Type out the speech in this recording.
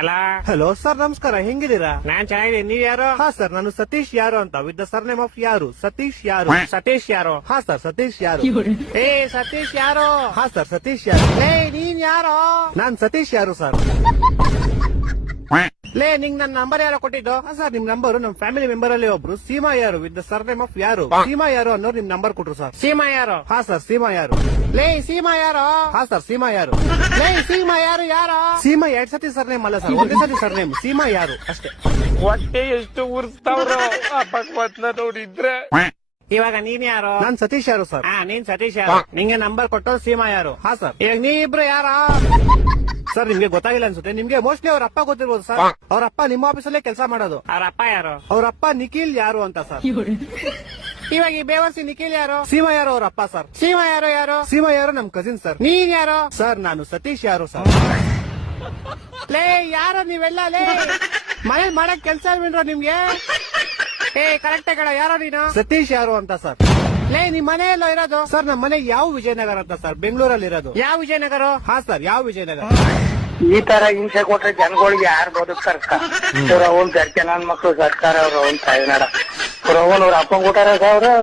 ಅಲ್ಲ hello sir, ನಮಸ್ಕಾರ. ಹೆಂಗಿದ್ದೀರಾ? ನಾನ್ ಚೆನ್ನಾಗಿದ್ದೀನಿ. ನೀವ್ ಯಾರು? ಹಾ ಸರ್, ನಾನು ಸತೀಶ್ ಯಾರು ಅಂತ, ವಿತ್ ದ ಸರ್ನೇಮ್ ಆಫ್ ಯಾರು. ಸತೀಶ್ ಯಾರು. ಸತೀಶ್ ಯಾರು? ಹಾ ಸರ್, ಸತೀಶ್ ಯಾರು. ಏ ಸತೀಶ್ ಯಾರು? ಹಾ ಸರ್, ಸತೀಶ್ ಯಾರು. ಏ ನೀನ್ ಯಾರು? ನಾನ್ ಸತೀಶ್ ಯಾರು ಸರ್. ಲೇ ನಿಂಗ್ ನನ್ ನಂಬರ್ ಯಾರೋ ಕೊಟ್ಟಿದ್ದು? ಹಾ ಸರ್, ನಿಮ್ ನಂಬರ್ ನಮ್ ಫ್ಯಾಮಿಲಿ ಮೆಂಬರ್ ಅಲ್ಲಿ ಒಬ್ರು ಸೀಮಾ ಯಾರು ವಿತ್ ದ ಸರ್ನೇಮ್ ಆಫ್ ಯಾರು, ಸೀಮಾ ಯಾರು ಅನ್ನೋರು ನಿಮ್ ನಂಬರ್ ಕೊಟ್ರು ಸರ್. ಸೀಮಾ ಯಾರು? ಹಾ ಸರ್, ಸೀಮಾ ಯಾರು. ಲೇ ಸೀಮಾ ಯಾರು? ಹಾ ಸರ್, ಸೀಮಾ ಯಾರು. ಲೇ ಸೀಮಾ ಯಾರು? ಯಾರು? ಸೀಮಾ 2 ಸತಿ ಸರ್ನೇಮ್ ಅಲ್ಲ ಸರ್, ಒಂದೇ ಸತಿ ಸರ್ನೇಮ್. ಸೀಮಾ ಯಾರು ಅಷ್ಟೇ. ಹೊಟ್ಟೆ ಎಷ್ಟು ಉರ್ಸ್ತಾವ್ರು ಅಪಕ್ವತ್ನ ನೋಡಿದ್ರೆ. ಇವಾಗ ನೀನ್ ಯಾರು? ನಾನ್ ಸತೀಶ್ ಯಾರು ಸರ್. ಹಾ ನೀನ್ ಸತೀಶ್ ಯಾರು? ನಿಂಗೆ ನಂಬರ್ ಕೊಟ್ಟು ಸೀಮಾ ಯಾರು? ಹಾ ಸರ್. ಇವಾಗ ನೀ ಇಬ್ರು ಯಾರ? ಸರ್, ನಿಮ್ಗೆ ಗೊತ್ತಾಗಿಲ್ಲ ಅನ್ಸುತ್ತೆ. ನಿಮ್ಗೆ ಮೋಸ್ಟ್ಲಿ ಅವ್ರ ಅಪ್ಪ ಗೊತ್ತಿರ್ಬೋದು ಸರ್. ಅವ್ರ ಅಪ್ಪ ನಿಮ್ಮ ಆಫೀಸಲ್ಲೇ ಕೆಲಸ ಮಾಡೋದು. ಅವ್ರ ಅಪ್ಪ ಯಾರು? ಅವ್ರ ಅಪ್ಪ ನಿಖಿಲ್ ಯಾರು ಅಂತ ಸರ್. ಇವಾಗ ಈ ಬೇವರ್ಸಿ ನಿಖಿಲ್ ಯಾರು? ಸೀಮಾ ಯಾರು ಅವ್ರ ಅಪ್ಪ ಸರ್. ಸೀಮಾ ಯಾರು? ಯಾರು? ಸೀಮಾ ಯಾರು ನಮ್ ಕಸಿನ್ ಸರ್. ನೀನ್ ಯಾರು? ಸರ್, ನಾನು ಸತೀಶ್ ಯಾರು ಸರ್. ಲೇ ಯಾರು ನೀವೆಲ್ಲ? ಲೇ ಮನೇಲಿ ಮಾಡಕ್ ಕೆಲ್ಸ ಇಲ್ವೇನ್ರ ನಿಮ್ಗೆ? ಏ ಕರೆಕ್ಟ್ ಕಡ ಯಾರೋ ನೀನು? ಸತೀಶ್ ಯಾರು ಅಂತ ಸರ್. ಲೇ ನಿಮ್ ಮನೆ ಎಲ್ಲೋ ಇರೋದು? ಸರ್, ನಮ್ಮ ಮನೆ ಯಾವ ವಿಜಯನಗರ ಅಂತ ಸರ್, ಬೆಂಗಳೂರಲ್ಲಿ ಇರೋದು. ಯಾವ ವಿಜಯನಗರ? ಹಾ ಸರ್, ಯಾವ ವಿಜಯನಗರ. ಈ ತರ ಹಿಂಸೆ ಕೊಟ್ರೆ ಜನಗಳಿಗೆ ಯಾರು ಬದುಕ್ತಾರ? ಅವ್ರ ಅವ್ನ್ ಜನ ಮಕ್ಳು ಸರ್ಕಾರ ಅವ್ರ ಅವ್ನ್ ತಾಯಿನಾಡ ಅವ್ರ ಅವ್ರ ಅಪ್ಪಂಗ್ ಕೊಟ್ಟಾರ ಅವ್ರ